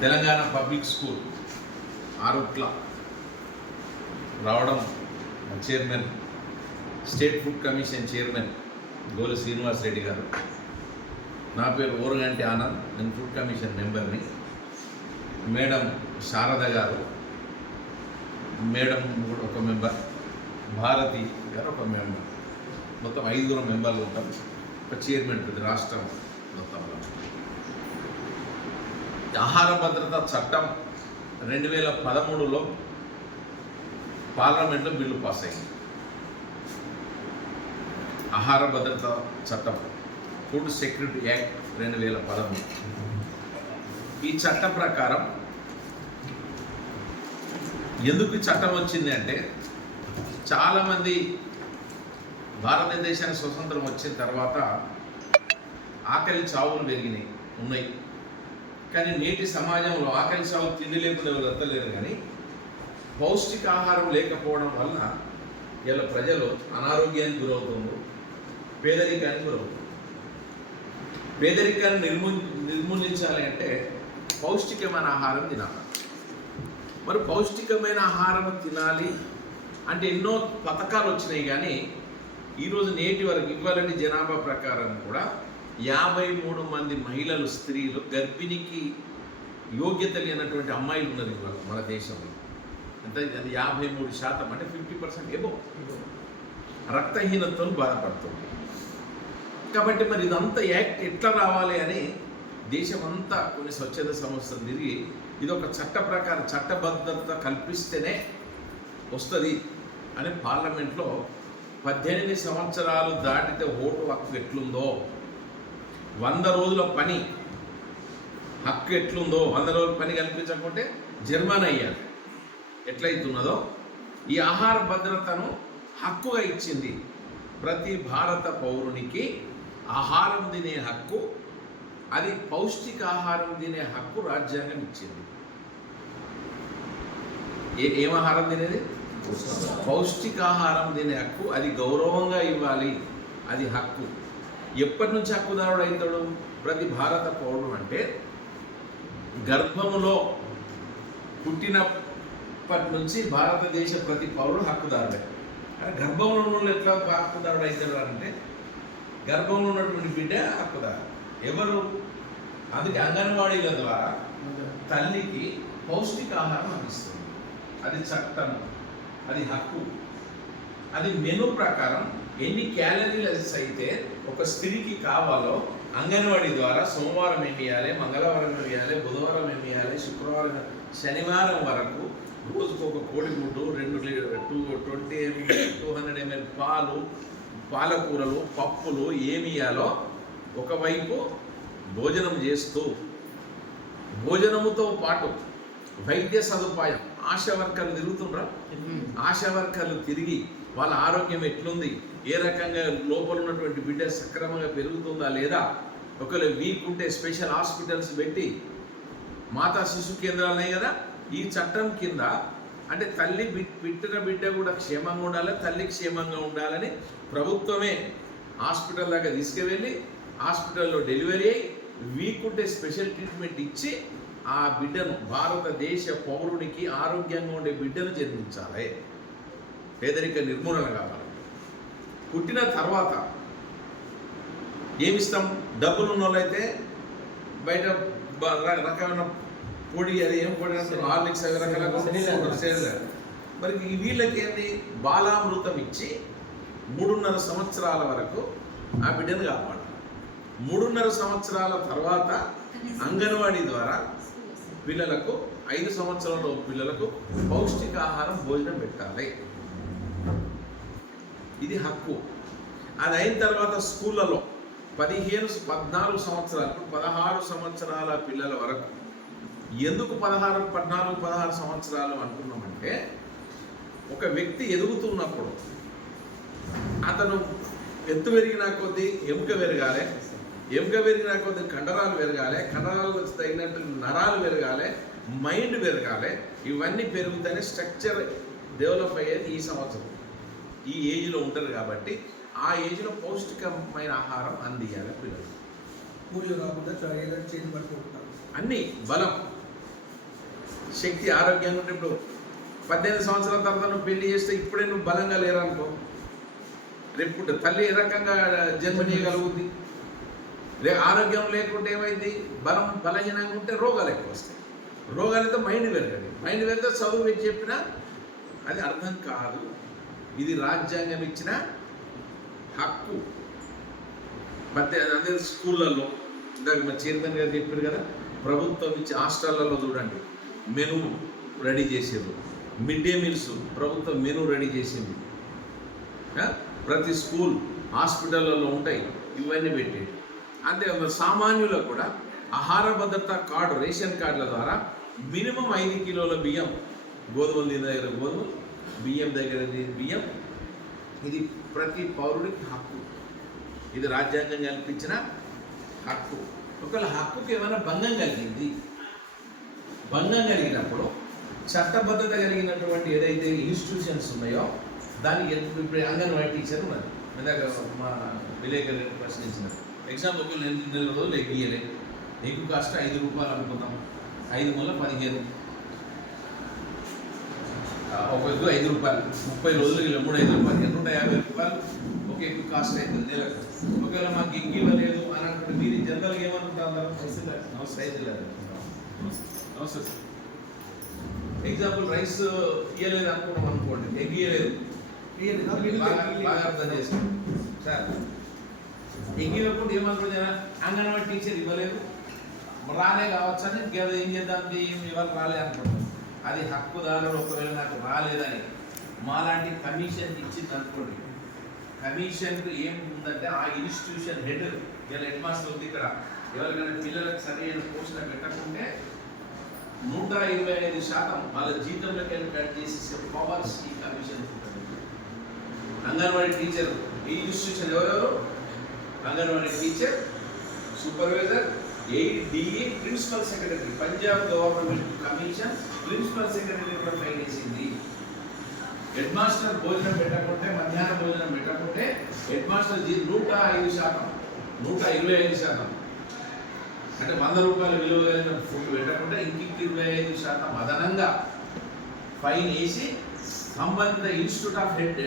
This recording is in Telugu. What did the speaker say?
తెలంగాణ పబ్లిక్ స్కూల్ ఆరుట్ల రావడం chairman, state food commission chairman గోలి శ్రీనివాస్ రెడ్డి గారు. నా పేరు ఓరగంటి ఆనంద్, నేను ఫుడ్ కమిషన్ మెంబర్ని. మేడం శారద గారు, మేడం కూడా ఒక మెంబర్, భారతి గారు ఒక మెంబర్, మొత్తం 5 మెంబర్లు ఉంటాం. ఒక చైర్మన్ ఉంటుంది రాష్ట్రం మొత్తంలో. ఆహార భద్రత చట్టం 2013లో పార్లమెంట్లో బిల్లు పాస్ అయింది. ఆహార భద్రత చట్టం, ఫుడ్ సెక్యూరిటీ యాక్ట్ 2013. ఈ చట్టం ప్రకారం ఎందుకు ఈ చట్టం వచ్చింది అంటే, చాలామంది భారతదేశానికి స్వతంత్రం వచ్చిన తర్వాత ఆకలి చావులు పెరిగినాయి ఉన్నాయి. కానీ నేటి సమాజంలో ఆకలి చావు తిండి లేకుండా ఎవరు ఎత్తలేరు. కానీ పౌష్టికాహారం లేకపోవడం వలన ఇలా ప్రజలు అనారోగ్యానికి గురవుతున్నారు, పేదరికానికి గురవుతున్నారు. పేదరికాన్ని నిర్మూలించాలి అంటే పౌష్టికమైన ఆహారం తినాలి. మరి పౌష్టికమైన ఆహారం తినాలి అంటే ఎన్నో పథకాలు వచ్చినాయి. కానీ ఈరోజు నేటి వరకు ఇవ్వాలని జనాభా ప్రకారం కూడా 53 మంది మహిళలు, స్త్రీలు, గర్భిణికి యోగ్యత లేనటువంటి అమ్మాయిలు ఉన్నారు ఇవాళ మన దేశంలో. అంటే అది 53%, అంటే 50% ఏమో రక్తహీనతతో బాధపడుతుంది. కాబట్టి మరి ఇదంతా యాక్ట్ ఎట్లా రావాలి అని దేశమంతా కొన్ని స్వచ్ఛంద సంస్థలు తిరిగి ఇది ఒక చట్ట ప్రకారం చట్టబద్ధత కల్పిస్తేనే వస్తుంది అని పార్లమెంట్లో 18 సంవత్సరాలు దాటితే ఓటు హక్కు ఎట్లుందో, 100 రోజుల పని హక్కు ఎట్లుందో, 100 రోజుల పని కల్పించకుంటే జరిమానా అయ్యాలి ఎట్లయితున్నదో, ఈ ఆహార భద్రతను హక్కుగా ఇచ్చింది. ప్రతి భారత పౌరునికి ఆహారం తినే హక్కు, అది పౌష్టికాహారం తినే హక్కు రాజ్యాంగం ఇచ్చింది. ఏం ఆహారం తినేది? పౌష్టికాహారం తినే హక్కు, అది గౌరవంగా ఇవ్వాలి, అది హక్కు. ఎప్పటి నుంచి హక్కుదారుడు అవుతాడు ప్రతి భారత పౌరుడు అంటే, గర్భములో పుట్టినప్పటి నుంచి భారతదేశ ప్రతి పౌరుడు హక్కుదారుడే. గర్భంలో ఉన్న ఎట్లా హక్కుదారుడు అవుతాడు అంటే, గర్భంలో ఉన్నటువంటి బిడ్డ హక్కుదారు ఎవరు? అందుకే అంగన్వాడీల ద్వారా తల్లికి పౌష్టికాహారం అందిస్తుంది. అది చట్టం, అది హక్కు. అది మెనూ ప్రకారం ఎన్ని క్యాలరీలు అయితే ఒక స్త్రీకి కావాలో అంగన్వాడీ ద్వారా సోమవారం ఎన్ని ఇవ్వాలి, మంగళవారం ఎన్ని ఇవ్వాలి, బుధవారం ఎన్ని ఇవ్వాలి, శుక్రవారం, శనివారం వరకు రోజుకు ఒక కోడిగుడ్డు, 220 ml 200 ml పాలు, పాలకూరలు, పప్పులు ఏమి ఇవ్వాలో ఒకవైపు భోజనం చేస్తూ, భోజనముతో పాటు వైద్య సదుపాయం. ఆశా వర్కర్లు తిరుగుతుండ్రా? ఆశా వర్కర్లు తిరిగి వాళ్ళ ఆరోగ్యం ఎట్లుంది, ఏ రకంగా లోపల ఉన్నటువంటి బిడ్డ సక్రమంగా పెరుగుతుందా లేదా, ఒకవేళ వీక్ ఉంటే స్పెషల్ హాస్పిటల్స్ పెట్టి, మాతా శిశు కేంద్రాలు ఉన్నాయి కదా, ఈ చట్టం కింద అంటే తల్లి పుట్టిన బిడ్డ కూడా క్షేమంగా ఉండాలి, తల్లి క్షేమంగా ఉండాలని ప్రభుత్వమే హాస్పిటల్ దాకా తీసుకువెళ్ళి హాస్పిటల్లో డెలివరీ అయ్యి వీక్ ఉంటే స్పెషల్ ట్రీట్మెంట్ ఇచ్చి ఆ బిడ్డను, భారతదేశ పౌరునికి ఆరోగ్యంగా ఉండే బిడ్డను జన్మించాలి. పేదరిక నిర్మూలన కావాలి. పుట్టిన తర్వాత ఏమిస్తాం? డబ్బులు ఉన్న వాళ్ళైతే బయట రకమైన పొడి, అది ఏం పొడి అంటే హార్లిక్స్, అవి రకాల. మరి వీళ్ళకి ఏంటి? బాలామృతం ఇచ్చి 3.5 సంవత్సరాల వరకు ఆ బిడ్డను కాపాడాలి. 3.5 సంవత్సరాల తర్వాత అంగన్వాడీ ద్వారా పిల్లలకు, 5 సంవత్సరాల పిల్లలకు పౌష్టికాహారం భోజనం పెట్టాలి. ఇది హక్కు. అది అయిన తర్వాత స్కూళ్ళలో 14 సంవత్సరాలు, 16 సంవత్సరాల పిల్లల వరకు. ఎందుకు 14, 16 సంవత్సరాలు అనుకున్నామంటే, ఒక వ్యక్తి ఎదుగుతున్నప్పుడు అతను ఎత్తు పెరిగిన కొద్దీ ఎముక పెరగాలి, ఎముక పెరిగిన కొద్దీ కండరాలు పెరగాలి, కండరాలకు తగినట్టు నరాలు పెరగాలి, మైండ్ పెరగాలి. ఇవన్నీ పెరుగుతానే స్ట్రక్చర్ డెవలప్ అయ్యేది ఈ సంవత్సరం, ఈ ఏజ్లో ఉంటారు. కాబట్టి ఆ ఏజ్లో పౌష్టికమైన ఆహారం అందియాలి పిల్లలు. పూజ కాకుండా చేతి పట్టుకుంటారు. అన్నీ బలం శక్తి ఆరోగ్యంగా ఉంటే ఇప్పుడు 18 సంవత్సరాల తర్వాత నువ్వు పెళ్లి చేస్తే ఇప్పుడే నువ్వు బలంగా లేరనుకో, రేపు తల్లి ఏ రకంగా జన్మనీయగలుగుద్ది? ఆరోగ్యం లేకుంటే ఏమైంది? బలహీనంగా ఉంటే రోగాలు ఎక్కువ వస్తాయి. రోగాలతో మైండ్ పెరగదు. మైండ్ పెరిగితే చదువు పెట్టి చెప్పినా అది అర్థం కాదు. ఇది రాజ్యాంగం ఇచ్చిన హక్కు. అదే స్కూళ్ళల్లో ఇందాక మా చైర్మన్ గారు చెప్పారు కదా, ప్రభుత్వం ఇచ్చే హాస్టళ్లలో చూడండి మెనూ రెడీ చేసారు. మిడ్ డే మీల్స్ ప్రభుత్వం మెనూ రెడీ చేసింది. ప్రతి స్కూల్ హాస్పిటళ్ళలో ఉంటాయి, ఇవన్నీ పెట్టేది. అంతే సామాన్యులకు కూడా ఆహార భద్రత కార్డు, రేషన్ కార్డుల ద్వారా మినిమం 5 కిలోల బియ్యం, గోధుమలు దీని దగ్గర గోధుమలు, బియ్యం దగ్గర బియ్యం, ఇది ప్రతి పౌరుడికి హక్కు. ఇది రాజ్యాంగం కల్పించిన హక్కు. ఒకవేళ హక్కుకి ఏమైనా భంగం కలిగింది, భంగం కలిగినప్పుడు చట్టబద్ధత కలిగినటువంటి ఏదైతే ఇన్స్టిట్యూషన్స్ ఉన్నాయో దానికి ఇప్పుడు అంగన్వాడీ టీచర్ ఉన్నది. ఇందాక మా విలేకరు ప్రశ్నించినారు. ఎగ్జాంపుల్ ఒక నెల రోజులు ఎగ్ ఇయ్యలేదు, ఎగ్ కాస్ట్ 5 రూపాయలు అనుకుందాం, 5 మూల 15, ఒక ఎగ్ 5 రూపాయలు, 30 రోజులు 5 రూపాయలు, 150 రూపాయలు ఒక ఎగ్ కాస్ట్ అవుతుంది నెలకు. ఒకవేళ మాకు ఎగ్ ఇవ్వలేదు అని అనుకుంటే మీరు జనరల్గా ఏమనుకుంటారు? నమస్తే నమస్తే సార్. ఎగ్జాంపుల్ రైస్ ఇవ్వలేదు అనుకున్నాం అనుకోండి, ఎగ్ ఇవ్వలేదు, బాగా అర్థం చేస్తాం సార్. ఎగ్ ఇవ్వకుండా ఏమనుకుంటా, అంగన్వాడీ టీచర్ ఇవ్వలేదు, రాలే కావచ్చని ఏం చేద్దాం, ఇవాళ రాలే అనుకుంటాం. అది హక్కుదారులు ఒకవేళ నాకు రాలేదని మాలాంటి కమిషన్ ఇచ్చింది అనుకోండి, కమిషన్కు ఏం ఉందంటే ఆ ఇన్స్టిట్యూషన్ హెడ్, ఇలా హెడ్ మాస్టర్ ఉంది ఇక్కడ, ఎవరికైనా పిల్లలకు సరైన పోస్టులు పెట్టకుంటే 125% వాళ్ళ జీతంలోకి వెళ్ళి కట్ చేసేసే పవర్స్ ఈ కమిషన్ ఉంటుంది. అంగన్వాడీ టీచర్ ఈ ఇన్స్టిట్యూషన్ ఎవరెవరు? Anganwadi teacher, supervisor, ADE, principal secretary. Punjab government commission principal secretary కూడా ఫైల్ చేసింది. హెడ్ మాస్టర్ భోజనం పెట్టకుంటే, మధ్యాహ్న భోజనం పెట్టకుంటే హెడ్ మాస్టర్ 105%, 125%, అంటే 100 రూపాయల విలువ కలిగిన ఫుడ్ పెట్టకుంటే ఇంటికి 25% అదనంగా ఫైన్ వేసి సంబంధిత ఇన్స్టిట్యూట్ ఆఫ్ హెడ్